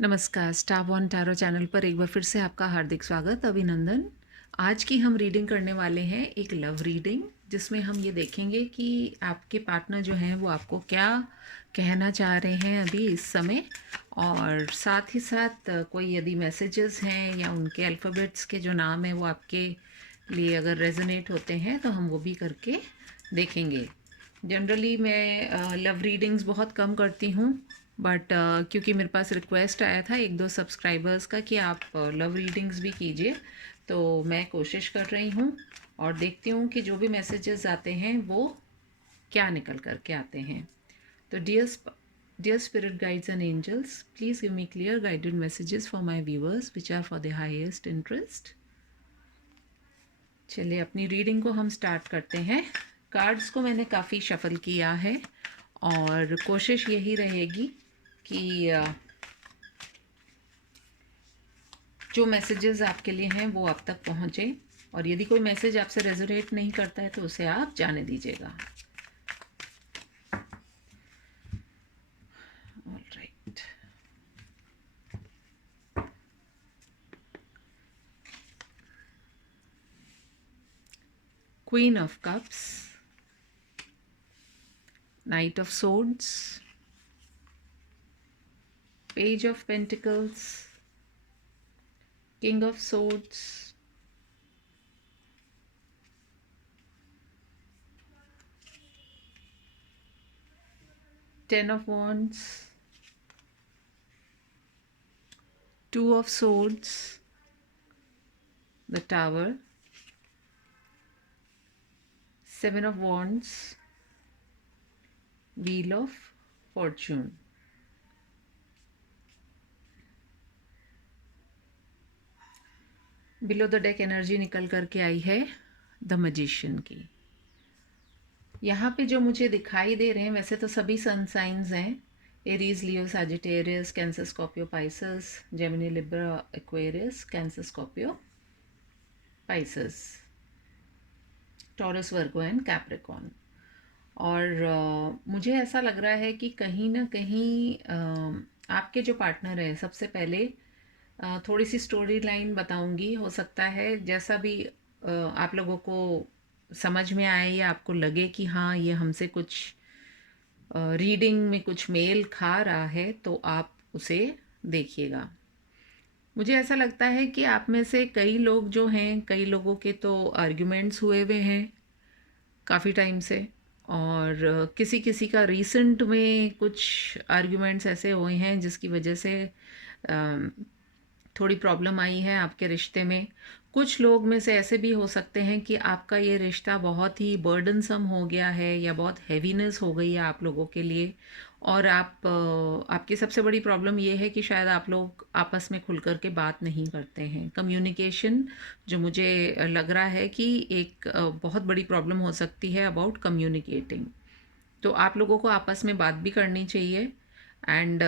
नमस्कार, star one tarot channel पर एक बार फिर से आपका हार्दिक स्वागत, अभिनंदन। आज की हम रीडिंग करने वाले हैं एक लव रीडिंग, जिसमें हम ये देखेंगे कि आपके पार्टनर जो हैं वो आपको क्या कहना चाह रहे हैं अभी इस समय। और साथ ही साथ कोई यदि मैसेजेस हैं या उनके अल्फ़ाबेट्स के जो नाम हैं वो आपके लिए अगर रेजोनेट होते हैं तो हम वो भी करके देखेंगे। जनरली मैं लव रीडिंग्स बहुत कम करती हूँ, बट क्योंकि मेरे पास रिक्वेस्ट आया था एक दो सब्सक्राइबर्स का कि आप लव रीडिंग्स भी कीजिए, तो मैं कोशिश कर रही हूँ और देखती हूँ कि जो भी मैसेजेस आते हैं वो क्या निकल कर के आते हैं। तो dear spirit guides and angels, please give me clear guided messages for my viewers which are for the highest interest. चलिए अपनी रीडिंग को हम स्टार्ट करते हैं। कार्ड्स को मैंने काफ़ी शफल किया है और कोशिश यही रहेगी कि जो मैसेजेस आपके लिए हैं वो आप तक पहुँचे, और यदि कोई मैसेज आपसे रेजोनेट नहीं करता है तो उसे आप जाने दीजिएगा। Alright, queen of cups, night of swords, page of pentacles, king of swords, ten of wands, two of swords, the tower, seven of wands, wheel of fortune। Below the deck energy निकल करके आई है the magician की। यहाँ पे जो मुझे दिखाई दे रहे हैं वैसे तो सभी सन साइंस हैं, Aries, Leo, Sagittarius, cancer, Scorpio, Pisces, Gemini, Libra, Aquarius, cancer, Scorpio, Pisces, taurus, Virgo and Capricorn. और मुझे ऐसा लग रहा है कि कहीं ना कहीं आपके जो पार्टनर है, सबसे पहले थोड़ी सी स्टोरी लाइन बताऊंगी। हो सकता है जैसा भी आप लोगों को समझ में आए या आपको लगे कि हाँ ये हमसे कुछ रीडिंग में कुछ मेल खा रहा है, तो आप उसे देखिएगा। मुझे ऐसा लगता है कि आप में से कई लोग जो हैं, कई लोगों के तो आर्ग्यूमेंट्स हुए हुए हैं काफ़ी टाइम से, और किसी किसी का रीसेंट में कुछ आर्ग्यूमेंट्स ऐसे हुए हैं जिसकी वजह से थोड़ी प्रॉब्लम आई है आपके रिश्ते में। कुछ लोग में से ऐसे भी हो सकते हैं कि आपका ये रिश्ता बहुत ही बर्डनसम हो गया है या बहुत हैवीनेस हो गई है आप लोगों के लिए, और आपकी सबसे बड़ी प्रॉब्लम ये है कि शायद आप लोग आपस में खुल कर के बात नहीं करते हैं। कम्युनिकेशन जो मुझे लग रहा है कि एक बहुत बड़ी प्रॉब्लम हो सकती है अबाउट कम्युनिकेटिंग। तो आप लोगों को आपस में बात भी करनी चाहिए। एंड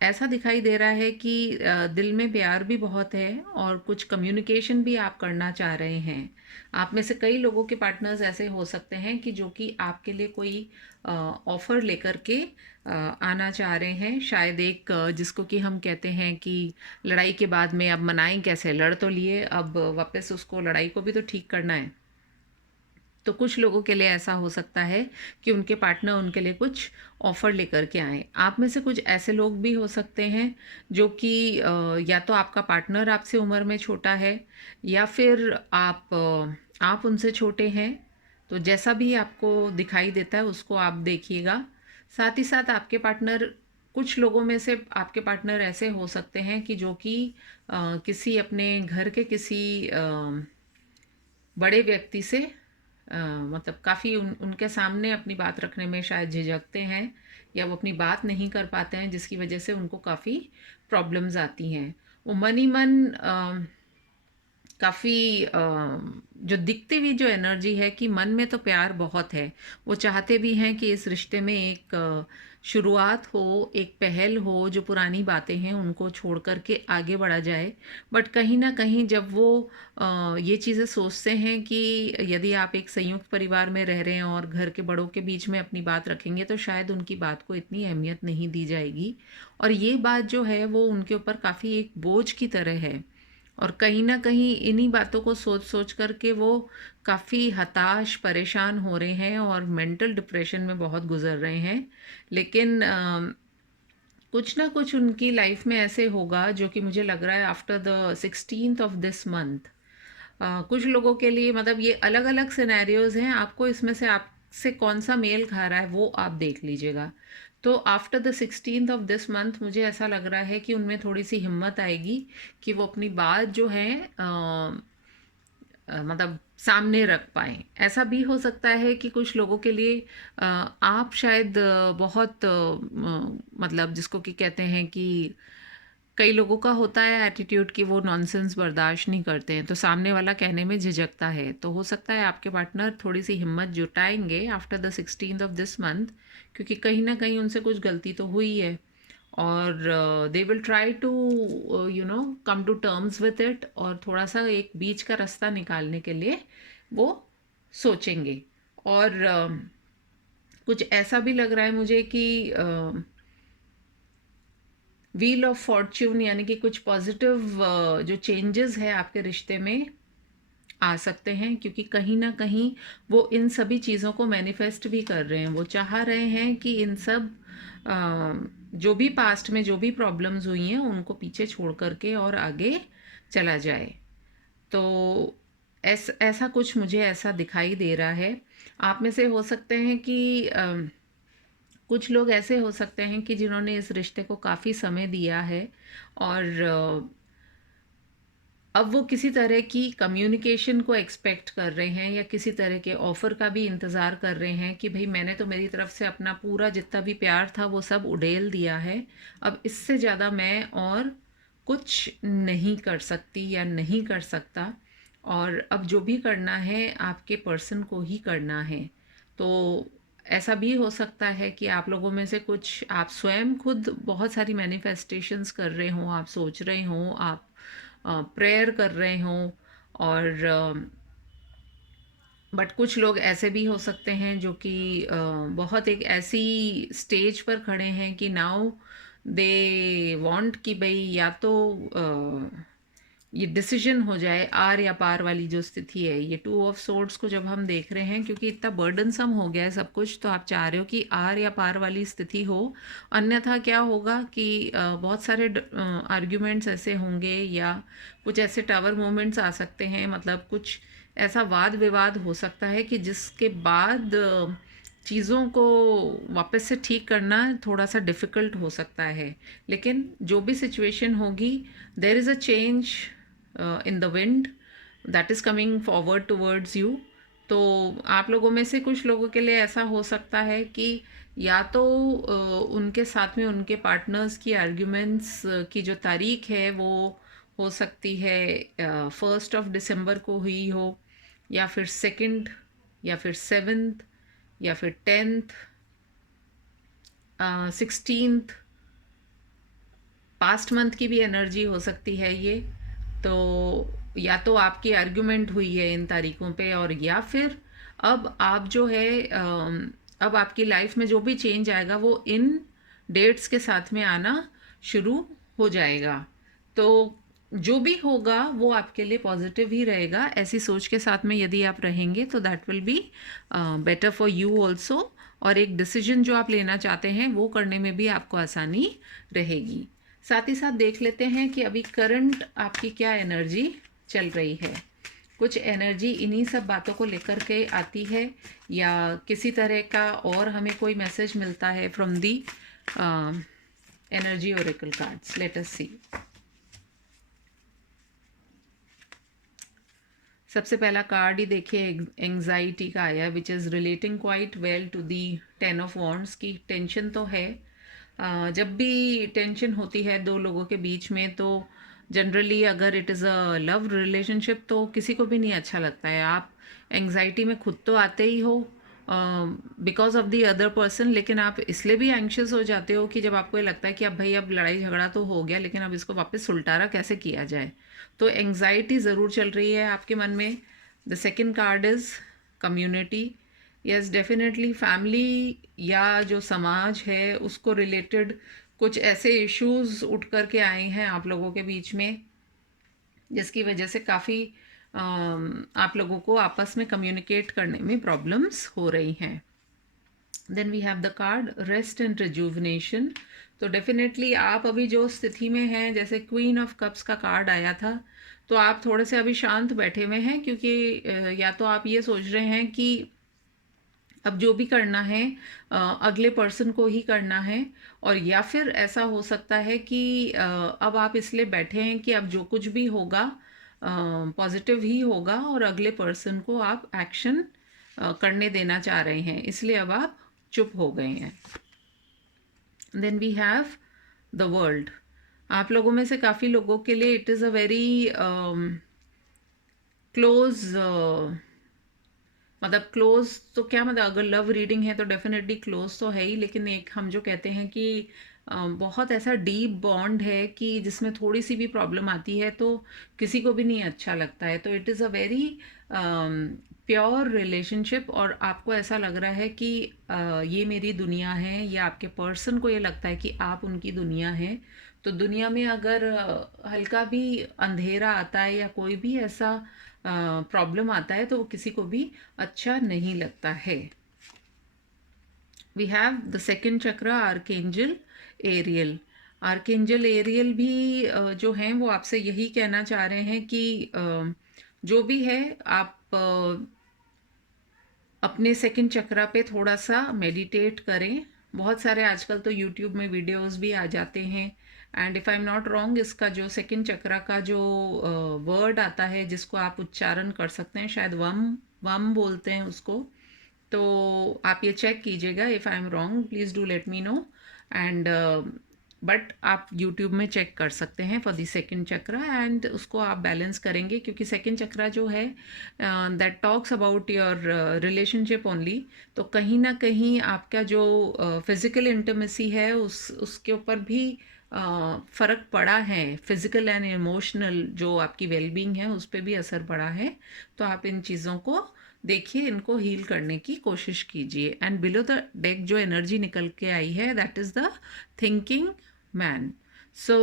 ऐसा दिखाई दे रहा है कि दिल में प्यार भी बहुत है और कुछ कम्युनिकेशन भी आप करना चाह रहे हैं। आप में से कई लोगों के पार्टनर्स ऐसे हो सकते हैं कि जो कि आपके लिए कोई ऑफ़र लेकर के आना चाह रहे हैं। शायद एक जिसको कि हम कहते हैं कि लड़ाई के बाद में अब मनाएं कैसे, लड़ तो लिए, अब वापस उसको लड़ाई को भी तो ठीक करना है। तो कुछ लोगों के लिए ऐसा हो सकता है कि उनके पार्टनर उनके लिए कुछ ऑफ़र लेकर के आएँ। आप में से कुछ ऐसे लोग भी हो सकते हैं जो कि या तो आपका पार्टनर आपसे उम्र में छोटा है या फिर आप उनसे छोटे हैं। तो जैसा भी आपको दिखाई देता है उसको आप देखिएगा। साथ ही साथ आपके पार्टनर, कुछ लोगों में से आपके पार्टनर ऐसे हो सकते हैं कि जो कि किसी अपने घर के किसी बड़े व्यक्ति से मतलब काफ़ी उनके सामने अपनी बात रखने में शायद झिझकते हैं या वो अपनी बात नहीं कर पाते हैं, जिसकी वजह से उनको काफ़ी प्रॉब्लम्स आती हैं। वो मन ही मन काफ़ी जो दिखती हुई जो एनर्जी है कि मन में तो प्यार बहुत है। वो चाहते भी हैं कि इस रिश्ते में एक शुरुआत हो, एक पहल हो, जो पुरानी बातें हैं उनको छोड़ कर के आगे बढ़ा जाए। बट कहीं न कहीं जब वो ये चीज़ें सोचते हैं कि यदि आप एक संयुक्त परिवार में रह रहे हैं और घर के बड़ों के बीच में अपनी बात रखेंगे तो शायद उनकी बात को इतनी अहमियत नहीं दी जाएगी। और ये बात जो है वो उनके ऊपर काफ़ी एक बोझ की तरह है। और कहीं न कहीं इन्हीं बातों को सोच-सोच कर के वो काफ़ी हताश, परेशान हो रहे हैं और मेंटल डिप्रेशन में बहुत गुज़र रहे हैं। लेकिन कुछ ना कुछ उनकी लाइफ़ में ऐसे होगा जो कि मुझे लग रहा है after the 16th of this month कुछ लोगों के लिए मतलब ये अलग-अलग सिनेरियोज़ हैं, आपको इसमें से आपसे कौन-सा मेल खा रहा है वो आप देख लीजिएगा। तो after the 16th of this month मुझे ऐसा लग रहा है कि उनमें थोड़ी-सी हिम्मत आएगी कि वो अपनी बात जो है मतलब सामने रख पाएँ। ऐसा भी हो सकता है कि कुछ लोगों के लिए आप शायद बहुत मतलब जिसको कि कहते हैं कि कई लोगों का होता है एटीट्यूड कि वो नॉनसेंस बर्दाश्त नहीं करते हैं, तो सामने वाला कहने में झिझकता है। तो हो सकता है आपके पार्टनर थोड़ी-सी हिम्मत जुटाएँगे after the 16th of this month क्योंकि कहीं न कहीं उनसे कुछ गलती तो हुई है। और they will try to come to terms with it और थोड़ा-सा एक बीच का रास्ता निकालने के लिए वो सोचेंगे। और कुछ ऐसा भी लग रहा है मुझे कि व्हील ऑफ फॉर्च्यून यानी कि कुछ पॉजिटिव जो चेंजेस है आपके रिश्ते में आ सकते हैं क्योंकि कहीं न कहीं वो इन सभी चीज़ों को मैनिफेस्ट भी कर रहे हैं। वो चाह रहे हैं कि इन सब जो भी पास्ट में जो भी प्रॉब्लम्स हुई हैं उनको पीछे छोड़ कर के और आगे चला जाए। तो ऐसा कुछ मुझे ऐसा दिखाई दे रहा है। आप में से हो सकते हैं कि कुछ लोग ऐसे हो सकते हैं कि जिन्होंने इस रिश्ते को काफ़ी समय दिया है और अब वो किसी तरह की कम्युनिकेशन को एक्सपेक्ट कर रहे हैं या किसी तरह के ऑफ़र का भी इंतज़ार कर रहे हैं कि भई मैंने तो मेरी तरफ से अपना पूरा जितना भी प्यार था वो सब उड़ेल दिया है। अब इससे ज़्यादा मैं और कुछ नहीं कर सकती या नहीं कर सकता और अब जो भी करना है आपके पर्सन को ही करना है। तो ऐसा भी हो सकता है कि आप लोगों में से कुछ आप स्वयं खुद बहुत सारी मैनिफेस्टेशंस कर रहे हों, आप सोच रहे हों, आप प्रेयर कर रहे हों और बट कुछ लोग ऐसे भी हो सकते हैं जो कि बहुत एक ऐसी स्टेज पर खड़े हैं कि नाउ दे वांट कि भई या तो ये डिसीजन हो जाए आर या पार वाली जो स्थिति है ये टू ऑफ सोर्ड्स को जब हम देख रहे हैं क्योंकि इतना बर्डनसम हो गया है सब कुछ तो आप चाह रहे हो कि आर या पार वाली स्थिति हो अन्यथा क्या होगा कि बहुत सारे आर्ग्यूमेंट्स ऐसे होंगे या कुछ ऐसे टावर मोमेंट्स आ सकते हैं मतलब कुछ ऐसा वाद विवाद हो सकता है कि जिसके बाद चीज़ों को वापस से ठीक करना थोड़ा सा डिफ़िकल्ट हो सकता है लेकिन जो भी सिचुएशन होगी there is a change in the wind that is coming forward towards you तो आप लोगों में से कुछ लोगों के लिए ऐसा हो सकता है कि या तो उनके साथ में उनके पार्टनर्स की आर्ग्यूमेंट्स की जो तारीख है वो हो सकती है 1 दिसंबर को हुई हो या फिर 2 या फिर 7 या फिर 10 16 पास्ट मंथ की भी एनर्जी हो सकती है ये तो या तो आपकी आर्ग्यूमेंट हुई है इन तारीखों पे और या फिर अब आप जो है अब आपकी लाइफ में जो भी चेंज आएगा वो इन डेट्स के साथ में आना शुरू हो जाएगा तो जो भी होगा वो आपके लिए पॉजिटिव ही रहेगा ऐसी सोच के साथ में यदि आप रहेंगे तो that will be better for you also और एक डिसीजन जो आप लेना चाहते हैं वो करने में भी आपको आसानी रहेगी साथ ही साथ देख लेते हैं कि अभी करंट आपकी क्या एनर्जी चल रही है कुछ एनर्जी इन्हीं सब बातों को लेकर के आती है या किसी तरह का और हमें कोई मैसेज मिलता है from the energy oracle cards let us see सबसे पहला कार्ड ही देखिए एंग्जाइटी का आया which is relating quite well to the 10 of wands की टेंशन तो है जब भी टेंशन होती है दो लोगों के बीच में तो जनरली अगर it is a love relationship तो किसी को भी नहीं अच्छा लगता है। आप एंग्जाइटी में खुद तो आते ही हो because of the other person, लेकिन आप इसलिए भी एंग्शियस हो जाते हो कि जब आपको ये लगता है कि अब भाई अब लड़ाई झगड़ा तो हो गया, लेकिन अब इसको वापस सुलटारा कैसे किया जाए, तो एंग्जाइटी ज़रूर चल रही है आपके मन में। The second card is community. Yes, definitely family या जो समाज है उसको रिलेटेड कुछ ऐसे इश्यूज उठ कर के आए हैं आप लोगों के बीच में, जिसकी वजह से काफ़ी आप लोगों को आपस में कम्युनिकेट करने में प्रॉब्लम्स हो रही हैं। Then we have the card rest and rejuvenation. तो डेफिनेटली आप अभी जो स्थिति में हैं, जैसे क्वीन ऑफ कप्स का कार्ड आया था, तो आप थोड़े से अभी शांत बैठे हुए हैं, क्योंकि या तो आप ये सोच रहे हैं कि अब जो भी करना है अगले पर्सन को ही करना है, और या फिर ऐसा हो सकता है कि अब आप इसलिए बैठे हैं कि अब जो कुछ भी होगा पॉजिटिव ही होगा और अगले पर्सन को आप एक्शन करने देना चाह रहे हैं, इसलिए अब आप चुप हो गए हैं। Then we have the world. आप लोगों में से काफ़ी लोगों के लिए it is a very close, मतलब क्लोज तो क्या, मतलब अगर लव रीडिंग है तो डेफिनेटली क्लोज तो है ही, लेकिन एक हम जो कहते हैं कि बहुत ऐसा डीप बॉन्ड है कि जिसमें थोड़ी सी भी प्रॉब्लम आती है तो किसी को भी नहीं अच्छा लगता है। तो it is a very pure relationship, और आपको ऐसा लग रहा है कि ये मेरी दुनिया है, या आपके पर्सन को ये लगता है कि आप उनकी दुनिया है। तो दुनिया में अगर हल्का भी अंधेरा आता है या कोई भी ऐसा प्रॉब्लम आता है तो वो किसी को भी अच्छा नहीं लगता है। वी हैव द सेकेंड चक्र आर्केंजल एरियल। आर्केंजल एरियल भी जो हैं वो आपसे यही कहना चाह रहे हैं कि जो भी है आप अपने सेकंड चक्रा पे थोड़ा सा मेडिटेट करें। बहुत सारे आजकल तो यूट्यूब में वीडियोस भी आ जाते हैं, and if I am not wrong इसका जो सेकंड चक्रा का जो वर्ड आता है जिसको आप उच्चारण कर सकते हैं, शायद वम वम बोलते हैं उसको। तो आप ये चेक कीजिएगा, if I am wrong please do let me know. And but आप यूट्यूब में चेक कर सकते हैं for the second chakra, and उसको आप बैलेंस करेंगे, क्योंकि सेकंड चक्रा जो है that talks about your relationship only. तो कहीं ना कहीं आपका जो फिज़िकल इंटीमेसी है उसके ऊपर भी फ़र्क पड़ा है। फिज़िकल एंड इमोशनल जो आपकी वेलबींग है उस पर भी असर पड़ा है। तो आप इन चीज़ों को देखिए, इनको हील करने की कोशिश कीजिए। एंड बिलो द डेक जो एनर्जी निकल के आई है that is the thinking man. So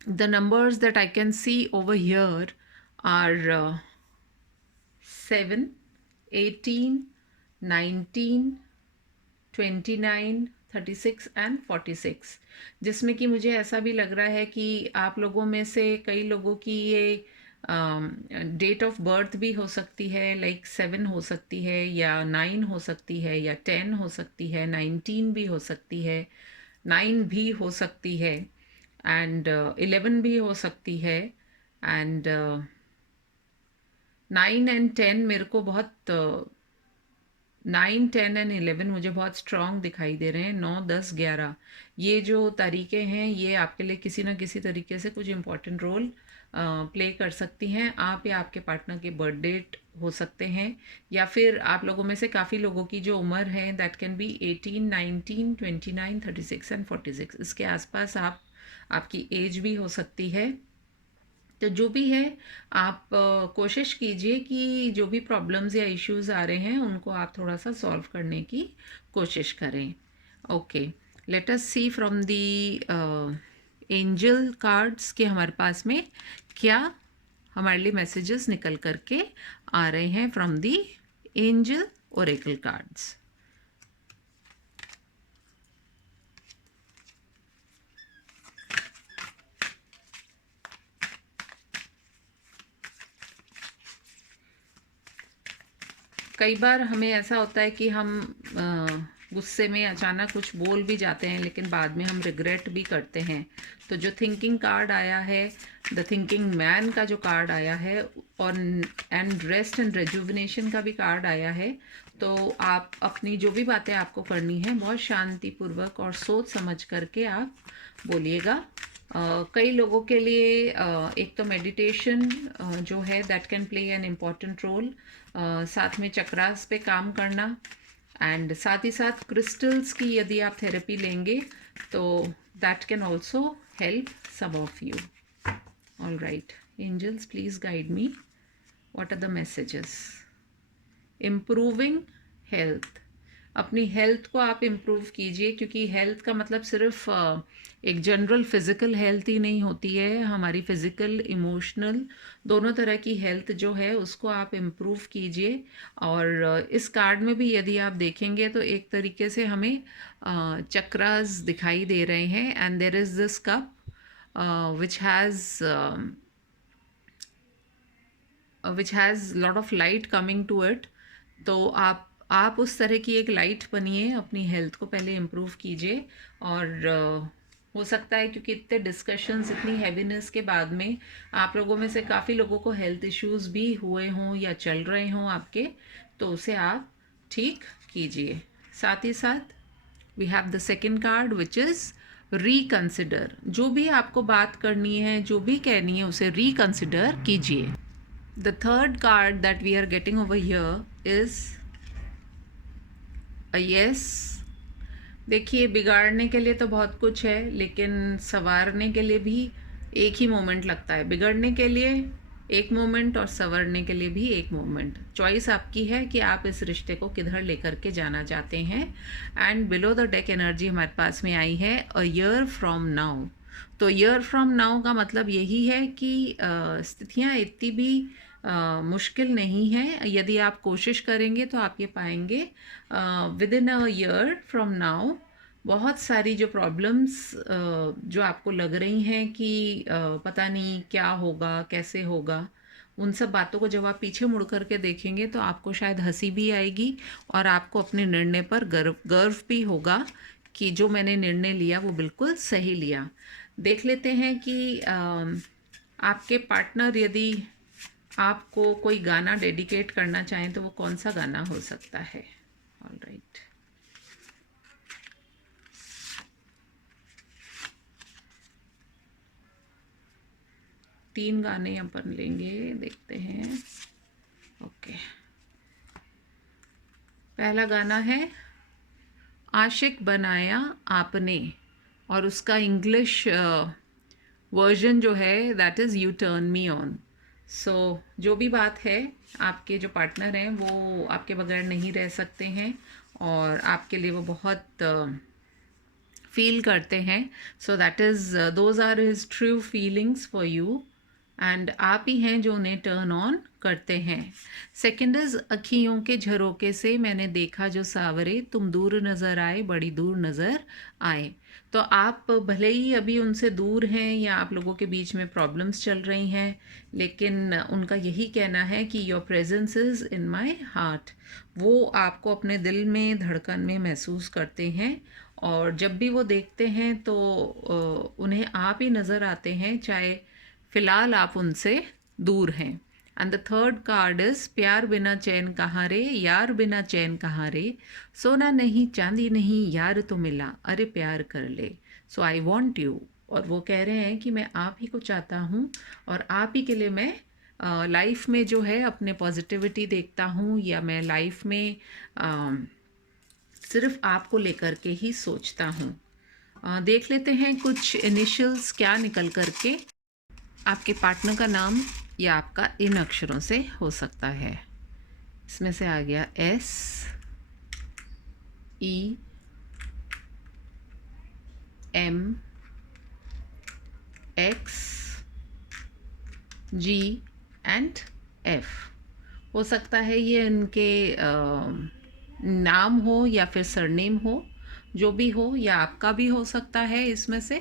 the numbers that I can see over here are 7, 18, 19, 29, 36 and 46, जिसमें कि मुझे ऐसा भी लग रहा है कि आप लोगों में से कई लोगों की ये डेट ऑफ बर्थ भी हो सकती है, लाइक 7 हो सकती है, या 9 हो सकती है, या 10 हो सकती है, 19 भी हो सकती है, 9 भी हो सकती है, एंड 11 भी हो सकती है, एंड 9 एंड 10 मेरे को बहुत 9, 10 एंड 11 मुझे बहुत स्ट्रॉन्ग दिखाई दे रहे हैं। 9, 10, 11 ये जो तारीखें हैं ये आपके लिए किसी ना किसी तरीके से कुछ इम्पोर्टेंट रोल प्ले कर सकती हैं। आप या आपके पार्टनर के बर्थ डेट हो सकते हैं, या फिर आप लोगों में से काफ़ी लोगों की जो उम्र है दैट कैन बी 18, 19, 29, 36 एंड 46, इसके आसपास आपकी एज भी हो सकती है। तो जो भी है आप कोशिश कीजिए कि जो भी प्रॉब्लम्स या इश्यूज आ रहे हैं उनको आप थोड़ा सा सॉल्व करने की कोशिश करें। Okay, let us see from the angel cards के हमारे पास में क्या हमारे लिए मैसेजेस निकल करके आ रहे हैं from the angel Oracle cards. कई बार हमें ऐसा होता है कि हम गुस्से में अचानक कुछ बोल भी जाते हैं, लेकिन बाद में हम रिग्रेट भी करते हैं। तो जो थिंकिंग कार्ड आया है, द थिंकिंग मैन का जो कार्ड आया है, और एंड रेस्ट एंड रेजुविनेशन का भी कार्ड आया है। तो आप अपनी जो भी बातें आपको करनी है बहुत शांतिपूर्वक और सोच समझ करके आप बोलिएगा। कई लोगों के लिए एक तो मेडिटेशन जो है that can play an important role, साथ में चक्रास पे काम करना, एंड साथ ही साथ क्रिस्टल्स की यदि आप थेरेपी लेंगे तो that can also help some of you. All right angels, please guide me. What are the messages? Improving health. अपनी हेल्थ को आप इम्प्रूव कीजिए, क्योंकि हेल्थ का मतलब सिर्फ एक जनरल फिज़िकल हेल्थ ही नहीं होती है. हमारी फिज़िकल इमोशनल दोनों तरह की हेल्थ जो है उसको आप इम्प्रूव कीजिए. और इस कार्ड में भी यदि आप देखेंगे तो एक तरीके से हमें चक्रास दिखाई दे रहे हैं, and there is this cup which has lot of light coming to it. तो आप उस तरह की एक लाइट बनिए, अपनी हेल्थ को पहले इम्प्रूव कीजिए. और हो सकता है क्योंकि इतने डिस्कशंस, इतनी हैवीनेस के बाद में आप लोगों में से काफ़ी लोगों को हेल्थ इश्यूज भी हुए हों या चल रहे हों आपके, तो उसे आप ठीक कीजिए. साथ ही साथ we have the second card which is reconsider. जो भी आपको बात करनी है, जो भी कहनी है, उसे रिकंसिडर कीजिए. The third card that we are getting over here is a yes. देखिए, बिगाड़ने के लिए तो बहुत कुछ है, लेकिन संवारने के लिए भी एक ही मोमेंट लगता है. बिगड़ने के लिए एक मोमेंट और संवरने के लिए भी एक मोमेंट. चॉइस आपकी है कि आप इस रिश्ते को किधर लेकर के जाना चाहते हैं. And below the deck energy हमारे पास में आई है अ ईयर फ्रॉम नाउ. तो ईयर फ्रॉम नाउ का मतलब यही है कि स्थितियाँ इतनी भी मुश्किल नहीं है. यदि आप कोशिश करेंगे तो आप ये पाएंगे with in a year from now बहुत सारी जो प्रॉब्लम्स जो आपको लग रही हैं कि पता नहीं क्या होगा, कैसे होगा, उन सब बातों को जब आप पीछे मुड़ करके देखेंगे तो आपको शायद हंसी भी आएगी और आपको अपने निर्णय पर गर्व भी होगा कि जो मैंने निर्णय लिया वो बिल्कुल सही लिया. देख लेते हैं कि आपके पार्टनर यदि आपको कोई गाना डेडिकेट करना चाहें तो वो कौन सा गाना हो सकता है. ऑल राइट, तीन गाने अपन लेंगे, देखते हैं. ओके, पहला गाना है आशिक बनाया आपने, और उसका इंग्लिश वर्जन जो है that is you turn me on. So जो भी बात है, आपके जो पार्टनर हैं वो आपके बगैर नहीं रह सकते हैं और आपके लिए वो बहुत फील करते हैं. So that is those are his true feelings for you, and आप ही हैं जो उन्हें टर्न ऑन करते हैं. सेकेंड इज़ अखियों के झरोके से मैंने देखा जो सावरे, तुम दूर नज़र आए, बड़ी दूर नज़र आए. तो आप भले ही अभी उनसे दूर हैं या आप लोगों के बीच में प्रॉब्लम्स चल रही हैं, लेकिन उनका यही कहना है कि your presence is in my heart. वो आपको अपने दिल में, धड़कन में महसूस करते हैं, और जब भी वो देखते हैं तो उन्हें आप ही नज़र आते हैं, चाहे फ़िलहाल आप उनसे दूर हैं. And the third card is प्यार बिना चैन कहाँ रे, यार बिना चैन कहाँ रे, सोना नहीं चांदी नहीं यार तो मिला, अरे प्यार कर ले, सो आई वॉन्ट यू. और वो कह रहे हैं कि मैं आप ही को चाहता हूँ और आप ही के लिए मैं लाइफ में जो है अपने पॉजिटिविटी देखता हूँ, या मैं लाइफ में सिर्फ आपको लेकर के ही सोचता हूँ. देख लेते हैं कुछ इनिशियल्स क्या निकल करके. आपके पार्टनर का नाम या आपका इन अक्षरों से हो सकता है. इसमें से आ गया S, E, M, X, G and F. हो सकता है ये इनके नाम हो या फिर सरनेम हो, जो भी हो, या आपका भी हो सकता है इसमें से.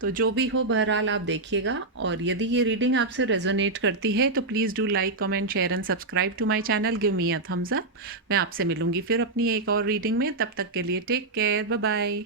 तो जो भी हो, बहरहाल आप देखिएगा. और यदि ये रीडिंग आपसे रेजोनेट करती है तो please do like, comment, share and subscribe to my channel. Give me a thumbs up. मैं आपसे मिलूंगी फिर अपनी एक और रीडिंग में. तब तक के लिए टेक केयर, बाय बाय.